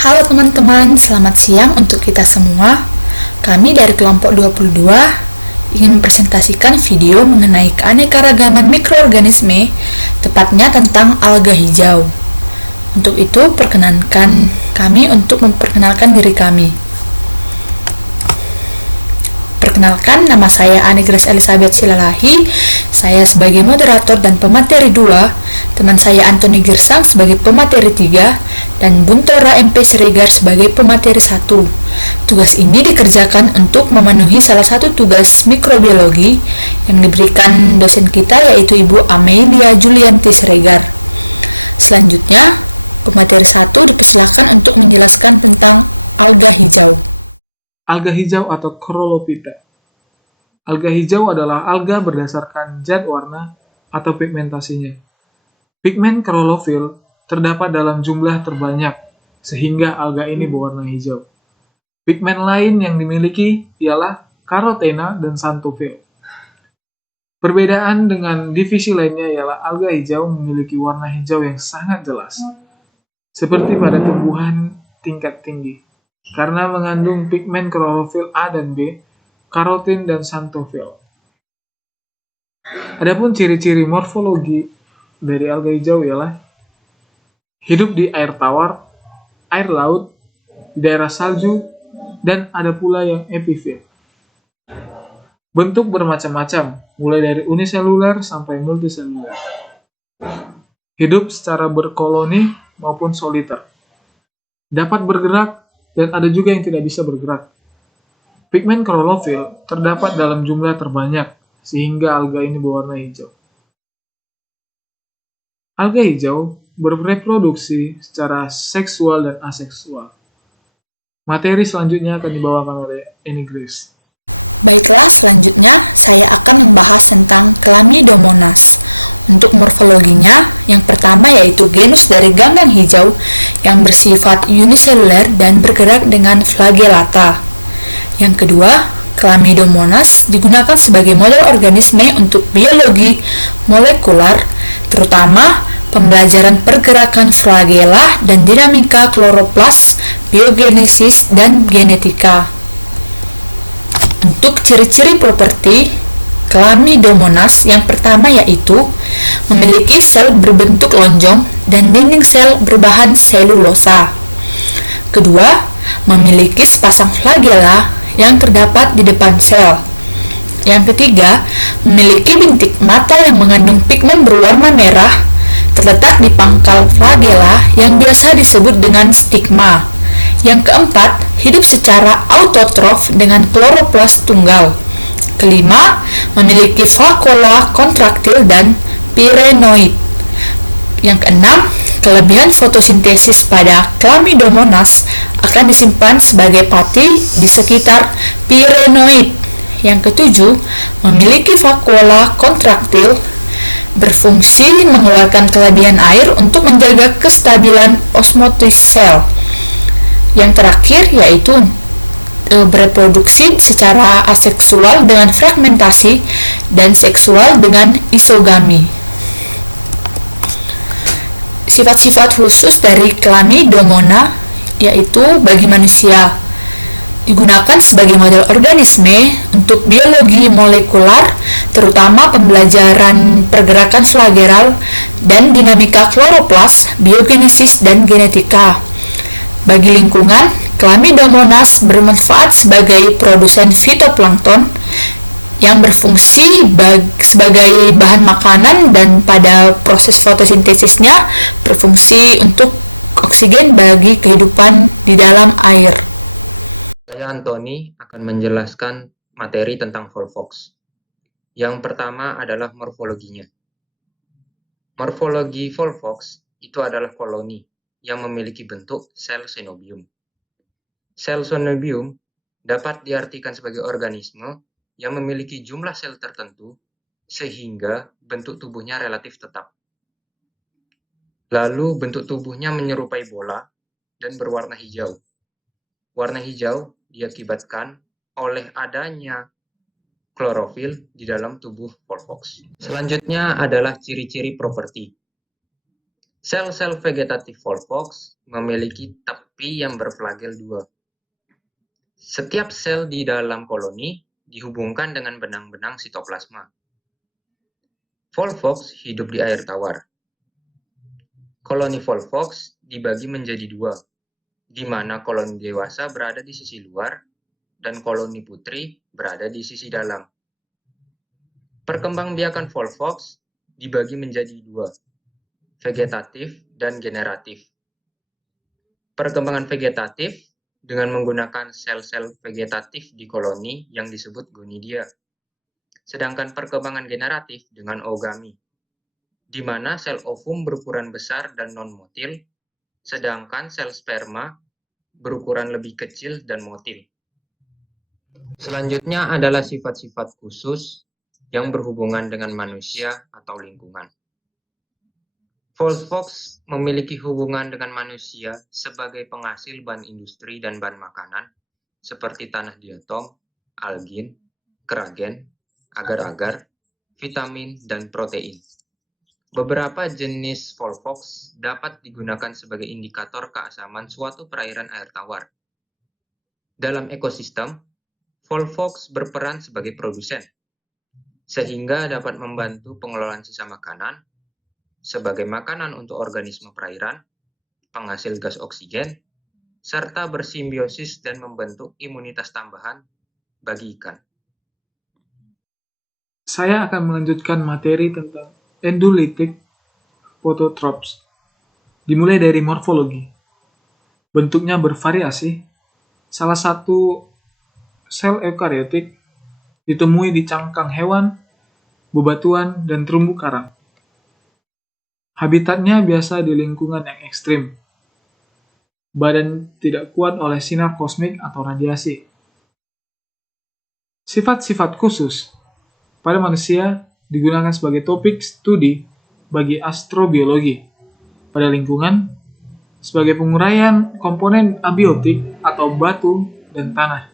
Halo teman-teman, selamat siang untuk kita semua. Kami dari kelompok 22 ingin mempresentasikan video mengenai keanekaragaman mikroorganisme, tepatnya tentang alga hijau. Untuk itu, perkenankan kami untuk memperkenalkan diri kami. Perkenalkan, nama saya Ani Grace Elizabeth Silalahi. Saya sebagai moderator dan pemateri 2, teman saya Anthony Girsang sebagai pemateri 3, dan Buntora MP Siregar sebagai pemateri 1. Tugas ini dikerjakan untuk memenuhi salah satu tugas mikrobiologi yang diberikan dosen kita, yaitu Ibu Amelia Julianti Siregar. Selanjutnya, pemateri 1 dipersilakan untuk menjelaskan tentang alga hijau. Alga hijau atau Chrolophyta. Alga hijau adalah alga berdasarkan zat warna atau pigmentasinya. Pigmen klorofil terdapat dalam jumlah terbanyak, sehingga alga ini berwarna hijau. Pigmen lain yang dimiliki ialah karotena dan xanthofil. Perbedaan dengan divisi lainnya ialah alga hijau memiliki warna hijau yang sangat jelas, seperti pada tumbuhan tingkat tinggi, karena mengandung pigmen klorofil A dan B, karotin dan xanthofil. Adapun ciri-ciri morfologi dari alga hijau ialah hidup di air tawar, air laut, di daerah salju, dan ada pula yang epifit. Bentuk bermacam-macam, mulai dari uniseluler sampai multiseluler. Hidup secara berkoloni maupun soliter. Dapat bergerak dan ada juga yang tidak bisa bergerak. Pigmen klorofil terdapat dalam jumlah terbanyak, sehingga alga ini berwarna hijau. Alga hijau bereproduksi secara seksual dan aseksual. Materi selanjutnya akan dibawakan oleh Annie Grace. Baiklah, selanjutnya saya akan membahas tentang Chlamydomonas. Untuk morfologinya, yang pertama yaitu genus dari ganggang hijau yang bersifat uniseluler dan bergerak dengan flagellata. Yang kedua, Chlamydomonas digunakan sebagai model organisme untuk biologi molekular, terutama pembelajaran pergerakan flagella dan dinamika kloroplas, biogenesis, dan genetika. Untuk ciri-ciri properti Chlamydomonas, yang pertama yaitu memiliki sel berbentuk lonjong dan dinding sel berbahan selulosa. Kedua, memiliki sepasang flagella yang terdapat di depan sel. Yang ketiga, memiliki bintik mata yang mengandung pigmen berwarna merah terletak di pangkal flagella yang biasa disebut dengan stigma. Yang keempat, hidup secara autotrof dengan kloroplas tunggal. Kelima, memiliki vakuola kontraktil dan pirenoid. Yang keenam, kelebihan fotosintesis pada Chlamydomonas akan disimpan sebagai pati di sekitar pirenoid. Yang ketujuh, memiliki vakuola kontraktil, berfungsi mengeluarkan kelebihan air untuk menjaga kestabilan osmotis sel. Yang terakhir yaitu bereproduksi secara aseksual dengan fragmentasi dan seksual dengan isogami. Sifat-sifat khusus dari Chlamydomona yaitu bagi manusia digunakan sebagai model organisme untuk biologi molekular, terutama pembelajaran pergerakan flagellal dan dinamika kloroplas, biogenesis, dan genetika. Bagi lingkungan, Chlamydomonas bermanfaat sebagai produsen fitoplankton yang berfungsi sebagai bahan makanan dan pada proses fotosintesisnya berfungsi untuk oksigen bagi kehidupan di dalam air. Saya Anthony akan menjelaskan materi tentang Volvox. Yang pertama adalah morfologinya. Morfologi Volvox itu adalah koloni yang memiliki bentuk sel synobium. Sel synobium dapat diartikan sebagai organisme yang memiliki jumlah sel tertentu sehingga bentuk tubuhnya relatif tetap. Lalu bentuk tubuhnya menyerupai bola dan berwarna hijau. Warna hijau diakibatkan oleh adanya klorofil di dalam tubuh Volvox. Selanjutnya adalah ciri-ciri properti. Sel-sel vegetatif Volvox memiliki pi yang berflagel 2. Setiap sel di dalam koloni dihubungkan dengan benang-benang sitoplasma. Volvox hidup di air tawar. Koloni Volvox dibagi menjadi 2, di mana koloni dewasa berada di sisi luar dan koloni putri berada di sisi dalam. Perkembangbiakan Volvox dibagi menjadi 2, vegetatif dan generatif. Perkembangan vegetatif dengan menggunakan sel-sel vegetatif di koloni yang disebut gonidia. Sedangkan perkembangan generatif dengan ogami, di mana sel ovum berukuran besar dan non-motil, sedangkan sel sperma berukuran lebih kecil dan motil. Selanjutnya adalah sifat-sifat khusus yang berhubungan dengan manusia atau lingkungan. Volvox memiliki hubungan dengan manusia sebagai penghasil bahan industri dan bahan makanan seperti tanah diatom, algin, keragen, agar-agar, vitamin, dan protein. Beberapa jenis Volvox dapat digunakan sebagai indikator keasaman suatu perairan air tawar. Dalam ekosistem, Volvox berperan sebagai produsen, sehingga dapat membantu pengelolaan sisa makanan, sebagai makanan untuk organisme perairan, penghasil gas oksigen, serta bersimbiosis dan membentuk imunitas tambahan bagi ikan. Saya akan melanjutkan materi tentang endolytic phototropes. Dimulai dari morfologi. Bentuknya bervariasi. Salah satu sel eukariotik ditemui di cangkang hewan, bebatuan, dan terumbu karang. Habitatnya biasa di lingkungan yang ekstrim. Badan tidak kuat oleh sinar kosmik atau radiasi. Sifat-sifat khusus pada manusia digunakan sebagai topik studi bagi astrobiologi. Pada lingkungan, sebagai penguraian komponen abiotik atau batu dan tanah.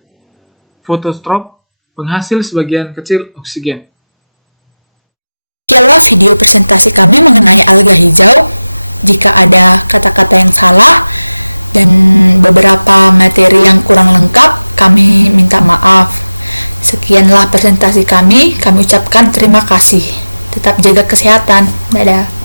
Fototrop penghasil sebagian kecil oksigen. Demikianlah video presentasi kami mengenai alga hijau. Jika ada kata-kata yang salah dan beberapa materi yang kurang lengkap, kami minta maaf. Sekianlah presentasi kami ucapkan terima kasih. Tetap jaga kesehatan. Dadah.